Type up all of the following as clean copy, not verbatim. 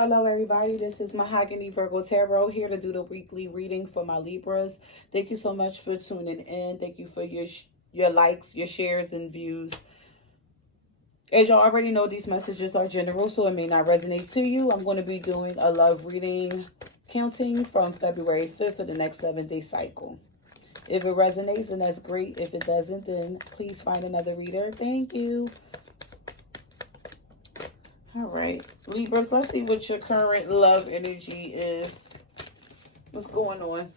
Hello everybody, this is Mahogany Virgo Tarot here to do the weekly reading for my Libras. Thank you so much for tuning in. Thank you for your likes, your shares, and views. As y'all already know, these messages are general, so it may not resonate to you. I'm going to be doing a love reading counting from February 5th for the next 7-day cycle. If it resonates, then that's great. If it doesn't, then please find another reader. Thank you. All right, Libras, let's see what your current love energy is. What's going on?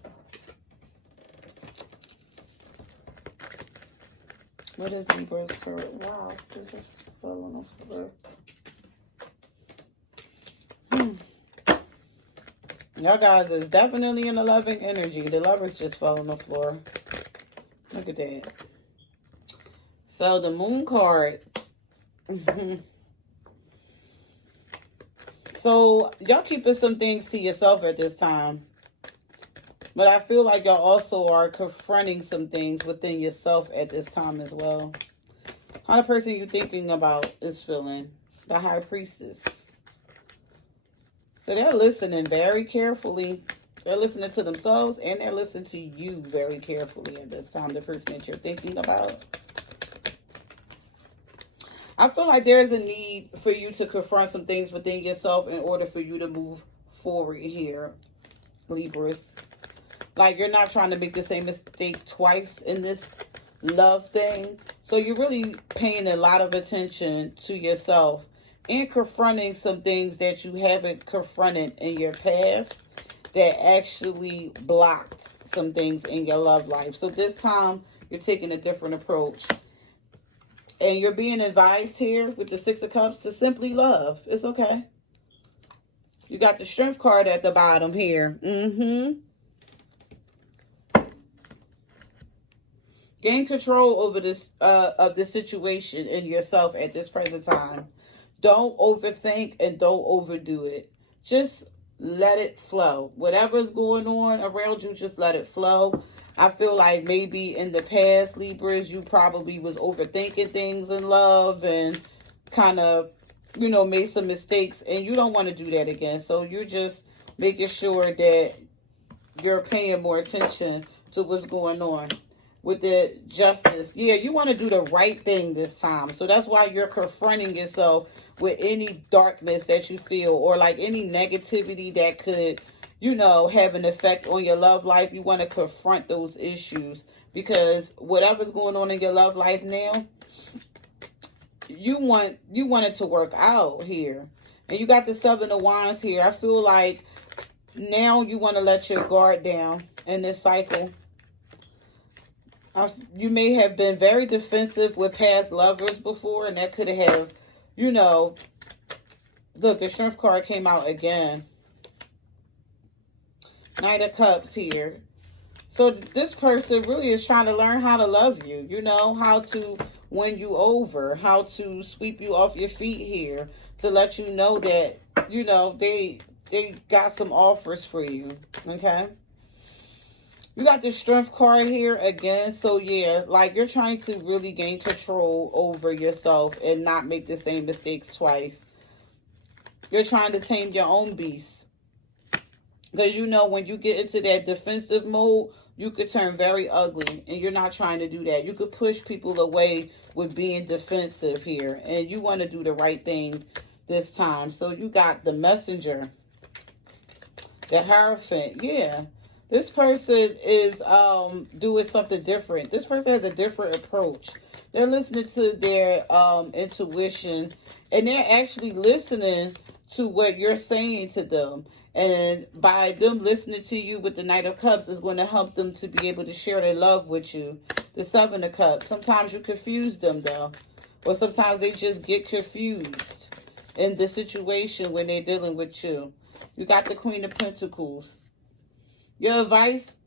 What is Libra's current? Wow, this is falling off the floor. Y'all guys is definitely in a loving energy. The Lover's just fell on the floor. Look at that. So the Moon card. So, y'all keeping some things to yourself at this time. But I feel like y'all also are confronting some things within yourself at this time as well. How the person you're thinking about is feeling. The High Priestess. So, they're listening very carefully. They're listening to themselves and they're listening to you very carefully at this time. The person that you're thinking about. I feel like there's a need for you to confront some things within yourself in order for you to move forward here, Libras. Like, you're not trying to make the same mistake twice in this love thing. So you're really paying a lot of attention to yourself and confronting some things that you haven't confronted in your past that actually blocked some things in your love life. So this time, you're taking a different approach. And you're being advised here with the Six of Cups to simply love. It's okay. You got the Strength card at the bottom here. Gain control over this of the situation in yourself at this present time. Don't overthink and don't overdo it. Just let it flow. Whatever's going on around you, just let it flow. I feel like maybe in the past, Libras, you probably was overthinking things in love and kind of, you know, made some mistakes. And you don't want to do that again. So you're just making sure that you're paying more attention to what's going on. With the Justice, yeah, you want to do the right thing this time. So that's why you're confronting yourself with any darkness that you feel or like any negativity that could, you know, have an effect on your love life. You want to confront those issues because whatever's going on in your love life now, you want it to work out here. And you got the Seven of Wands here. I feel like now you want to let your guard down in this cycle. You may have been very defensive with past lovers before, and that could have, you know, look, the Strength card came out again. Knight of Cups here. So this person really is trying to learn how to love you, you know, how to win you over, how to sweep you off your feet here, to let you know that, you know, they got some offers for you, okay? You got the Strength card here again. So, yeah, like you're trying to really gain control over yourself and not make the same mistakes twice. You're trying to tame your own beast. Because, you know, when you get into that defensive mode, you could turn very ugly. And you're not trying to do that. You could push people away with being defensive here. And you want to do the right thing this time. So, you got the Messenger. The Hierophant. Yeah. This person is doing something different. This person has a different approach. They're listening to their intuition. And they're actually listening to what you're saying to them. And by them listening to you with the Knight of Cups is going to help them to be able to share their love with you. The Seven of Cups. Sometimes you confuse them, though. Or sometimes they just get confused in the situation when they're dealing with you. You got the Queen of Pentacles. Your advice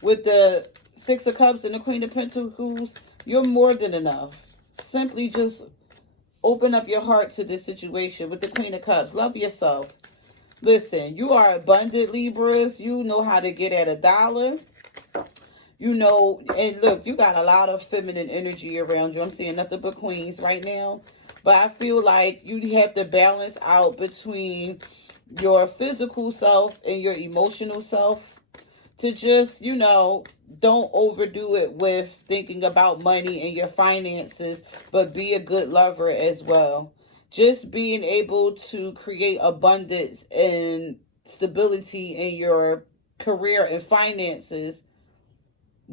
with the Six of Cups and the Queen of Pentacles, you're more than enough. Simply just open up your heart to this situation with the Queen of Cups. Love yourself. Listen, you are abundant, Libras. You know how to get at $1. You know, and look, you got a lot of feminine energy around you. I'm seeing nothing but queens right now. But I feel like you have to balance out between your physical self and your emotional self to just, don't overdo it with thinking about money and your finances, but be a good lover as well. Just being able to create abundance and stability in your career and finances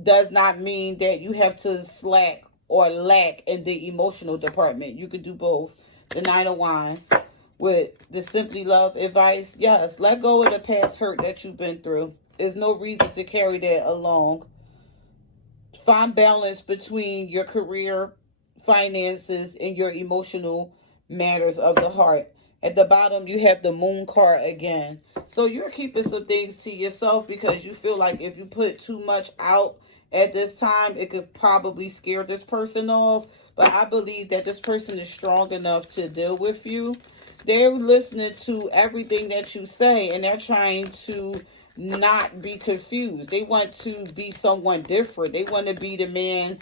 does not mean that you have to slack or lack in the emotional department. You could do both. The Nine of Wands with the Simply Love advice. Yes, let go of the past hurt that you've been through. There's no reason to carry that along. Find balance between your career, finances, and your emotional matters of the heart. At the bottom, you have the Moon card again. So you're keeping some things to yourself because you feel like if you put too much out at this time, it could probably scare this person off. But I believe that this person is strong enough to deal with you. They're listening to everything that you say, and they're trying to not be confused. They want to be someone different. They want to be the man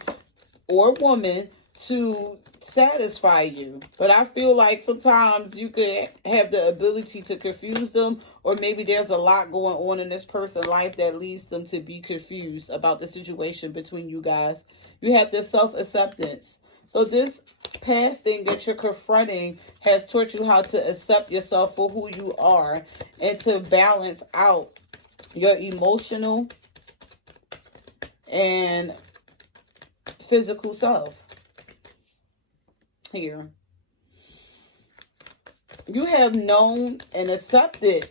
or woman to satisfy you. But I feel like sometimes you could have the ability to confuse them, or maybe there's a lot going on in this person's life that leads them to be confused about the situation between you guys. You have the self-acceptance. So this past thing that you're confronting has taught you how to accept yourself for who you are and to balance out your emotional and physical self. Here, you have known and accepted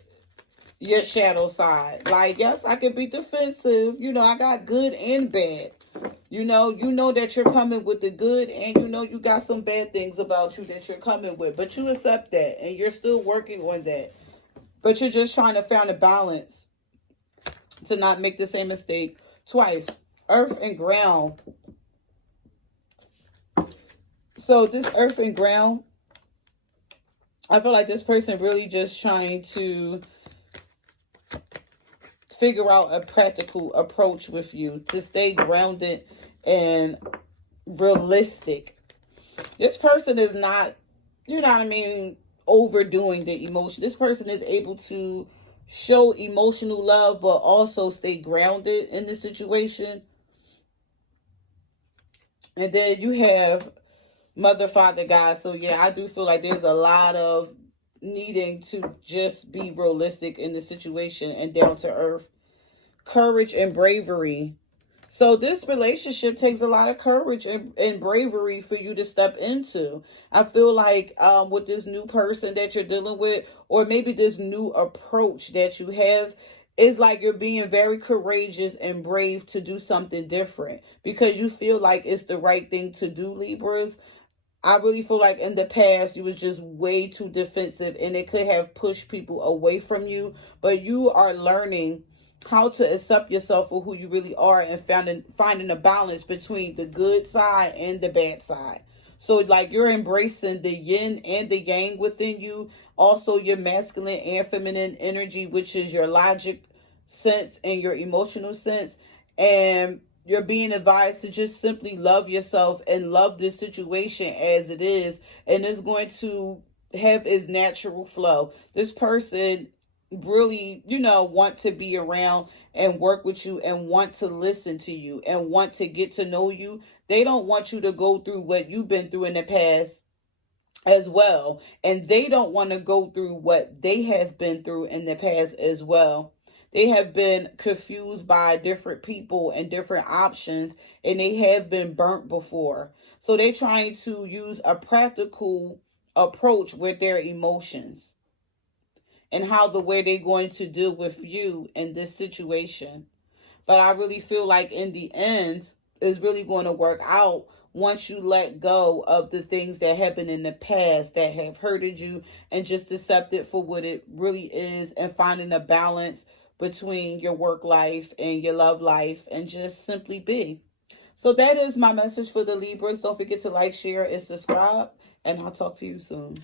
your shadow side. Like, yes, I can be defensive. I got good and bad. You know that you're coming with the good, and you got some bad things about you that you're coming with. But you accept that, and you're still working on that. But you're just trying to find a balance to not make the same mistake twice. Earth and ground. So this earth and ground, I feel like this person really just trying to figure out a practical approach with you to stay grounded and realistic. This person is not, overdoing the emotion. This person is able to show emotional love, but also stay grounded in the situation. And then you have Mother, Father, God. So yeah, I do feel like there's a lot of needing to just be realistic in the situation and down to earth. Courage and bravery. So this relationship takes a lot of courage and bravery for you to step into. I feel like with this new person that you're dealing with, or maybe this new approach that you have, it's like you're being very courageous and brave to do something different because you feel like it's the right thing to do, Libras. I really feel like in the past you was just way too defensive and it could have pushed people away from you. But you are learning how to accept yourself for who you really are and finding a balance between the good side and the bad side. So like you're embracing the yin and the yang within you. Also your masculine and feminine energy, which is your logic sense and your emotional sense. And you're being advised to just simply love yourself and love this situation as it is. And it's going to have its natural flow. This person really, want to be around and work with you and want to listen to you and want to get to know you. They don't want you to go through what you've been through in the past as well. And they don't want to go through what they have been through in the past as well. They have been confused by different people and different options, and they have been burnt before. So they're trying to use a practical approach with their emotions and how the way they're going to deal with you in this situation. But I really feel like in the end, it's really going to work out once you let go of the things that happened in the past that have hurted you and just accept it for what it really is and finding a balance between your work life and your love life and just simply be. So that is my message for the Libras. Don't forget to like, share, and subscribe, and I'll talk to you soon.